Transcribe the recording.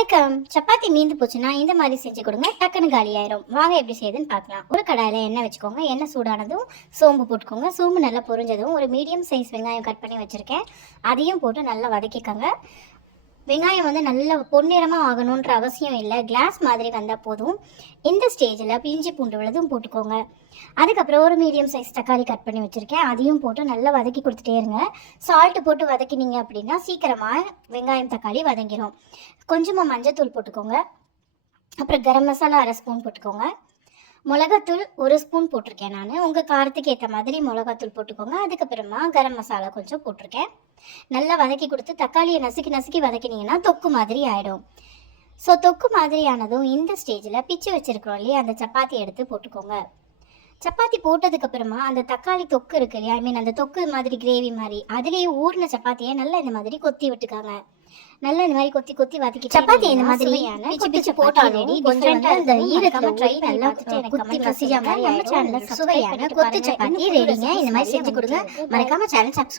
வணக்கம். சப்பாத்தி மீந்து போச்சுன்னா இந்த மாதிரி செஞ்சு கொடுங்க, டக்குன்னு காலி ஆயிரும். வாங்க எப்படி செய்யுதுன்னு பார்க்கலாம். ஒரு கடாயில் எண்ணெய் வச்சுக்கோங்க. எண்ணெய் சூடானதும் சோம்பு போட்டுக்கோங்க. சோம்பு நல்லா பொரிஞ்சதும் ஒரு மீடியம் சைஸ் வெங்காயம் கட் பண்ணி வச்சுருக்கேன், அதையும் போட்டு நல்லா வதக்கிக்கோங்க. வெங்காயம் வந்து நல்ல பொன்னிறமாக ஆகணுன்ற அவசியம் இல்லை, கிளாஸ் மாதிரி வந்தால் போதும். இந்த ஸ்டேஜில் இஞ்சி பூண்டு விழுதும் போட்டுக்கோங்க. அதுக்கப்புறம் ஒரு மீடியம் சைஸ் தக்காளி கட் பண்ணி வச்சுருக்கேன், அதையும் போட்டு நல்லா வதக்கி கொடுத்துட்டே இருங்க. சால்ட்டு போட்டு வதக்கினீங்க அப்படின்னா சீக்கிரமாக வெங்காயம் தக்காளி வதங்கிடும். கொஞ்சமாக மஞ்சத்தூள் போட்டுக்கோங்க. அப்புறம் கரம் மசாலா 1/2 ஸ்பூன் போட்டுக்கோங்க. மிளகாத்தூள் 1 ஸ்பூன் போட்டிருக்கேன் நான். உங்கள் காரத்துக்கு ஏற்ற மாதிரி மிளகாத்தூள் போட்டுக்கோங்க. அதுக்கப்புறமா கரம் மசாலா கொஞ்சம் போட்டிருக்கேன். நல்லா வதக்கி கொடுத்து தக்காளியை நசுக்கி நசுக்கி வதக்கினீங்கன்னா தொக்கு மாதிரி ஆகிடும். ஸோ தொக்கு மாதிரி ஆனதும் இந்த ஸ்டேஜில் பிச்சு வச்சுருக்கிறோம் இல்லையா, அந்த சப்பாத்தி எடுத்து போட்டுக்கோங்க. சப்பாத்தி போட்டதுக்கப்புறமா அந்த தக்காளி தொக்கு இருக்கு இல்லையா, அந்த தொக்கு மாதிரி கிரேவி மாதிரி அதுலேயே ஊறின சப்பாத்தியை நல்லா இந்த மாதிரி கொத்தி விட்டுக்காங்க. நல்லா இந்த மாதிரி கொத்தி கொத்தி வதக்கி சப்பாத்தி இந்த மாதிரி பிச்சு பிச்சு போட்டு ஆல்ரெடி டிஃபரெண்டா இந்த ஈரத்துல ட்ரை நல்லா குத்தி மசிஜா மாதிரி நம்ம சேனல்ல சுவையான கொத்து சப்பாத்தி ரெடிங்க. இந்த மாதிரி செஞ்சு கொடுங்க. மறக்காம சேனல் சப்ஸ்கிரைப்